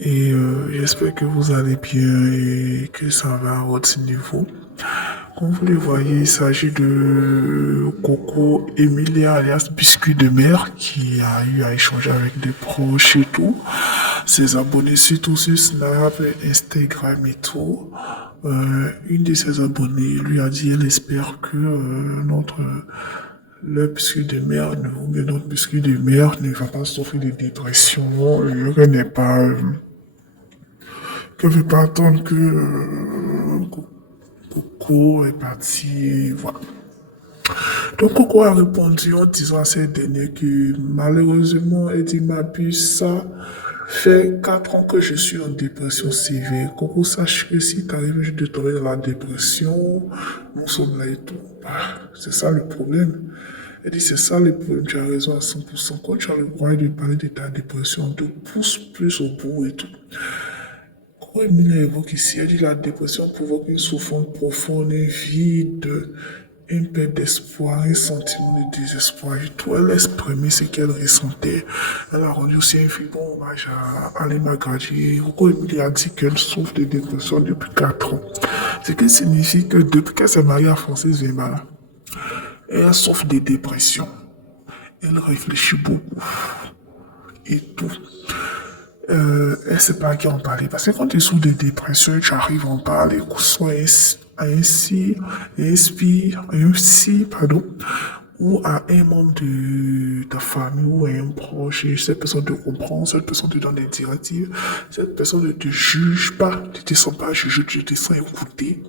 et j'espère que vous allez bien et que ça va à votre niveau. Comme vous le voyez, il s'agit de Coco Emilia alias Biscuit de mer qui a eu à échanger avec des proches et tout. Ses abonnés surtout sur Snap, Instagram et tout. Une de ses abonnées lui a dit elle espère que le biscuit de mer, ou bien notre biscuit de mer ne va pas souffrir de dépression, qu'elle n'est pas, qu'elle ne veut pas attendre que Coco est parti, et voilà. Donc Coco a répondu en disant à cette dernière que malheureusement, elle dit ma puce, ça fait 4 ans que je suis en dépression sévère. Coco, sache que si tu arrives juste de tomber dans la dépression, nous sommes là et tout. C'est ça le problème. Elle dit c'est ça le problème, tu as raison à 100%. Quand tu as le droit de parler de ta dépression, on te pousse plus au bout et tout. Quand Emilie évoque ici, elle dit la dépression provoque une souffrance profonde, un vide, une perte d'espoir, un sentiment de désespoir et tout. Elle a exprimé ce qu'elle ressentait. Elle a rendu aussi un vibrant hommage à Alima Gadji. Quand Emilie a dit qu'elle souffre de dépression depuis 4 ans. Ce qui signifie que depuis qu'elle s'est mariée à Francis Vema, elle souffre de dépression. Elle réfléchit beaucoup et tout. Elle ne sait pas à qui en parler. Parce que quand tu souffres de dépression, tu arrives à en parler, soit à un psy, pardon, ou à un membre de ta famille ou à un proche, et cette personne te comprend, cette personne te donne des directives, cette personne ne te juge pas, tu ne te sens pas jugé, tu te sens écouté,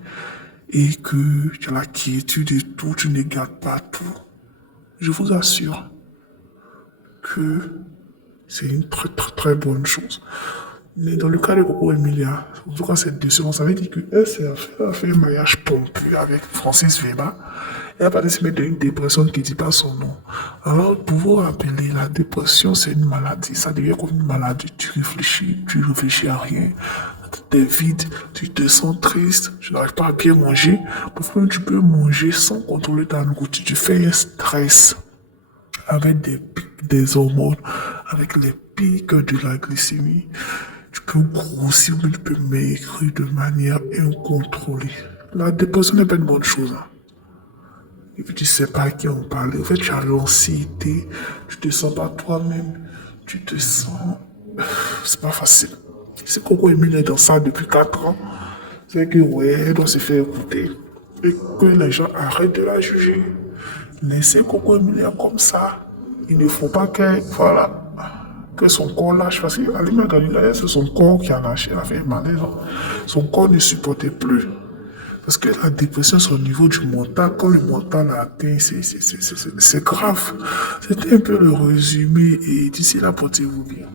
et que tu as la quiétude et tout, tu ne gardes pas tout. Je vous assure que c'est une très très très bonne chose. Mais dans le cas de Coco Emilia, en tout cas cette décision, on savait dire qu'elle a fait un mariage pompeux avec Francis Weber. Elle a participé d'une dépression qui ne dit pas son nom. Alors, pour vous rappeler, la dépression, c'est une maladie. Ça devient comme une maladie. Tu réfléchis à rien. Tu es vide, tu te sens triste, tu n'arrives pas à bien manger. Parfois, tu peux manger sans contrôler ta nourriture. Tu fais un stress avec des pics des hormones, avec les pics de la glycémie. Tu peux grossir, mais tu peux maigrir de manière incontrôlée. La dépression n'est pas une bonne chose. Hein. Et puis tu sais pas à qui en parler. En fait, tu as l'anxiété, tu te sens pas toi-même, tu te sens... C'est pas facile. C'est Coco Emile est dans ça depuis 4 ans. C'est que ouais, elle doit se faire écouter. Et que les gens arrêtent de la juger. Laissez Coco Emile comme ça. Il ne faut pas qu'elle, voilà, que son corps lâche. Parce qu'Alima Galila, c'est son corps qui a lâché, elle a fait un malaise. Son corps ne supportait plus. Parce que la dépression, c'est au niveau du mental. Quand le mental a atteint, c'est grave. C'était un peu le résumé. Et d'ici là, portez-vous bien.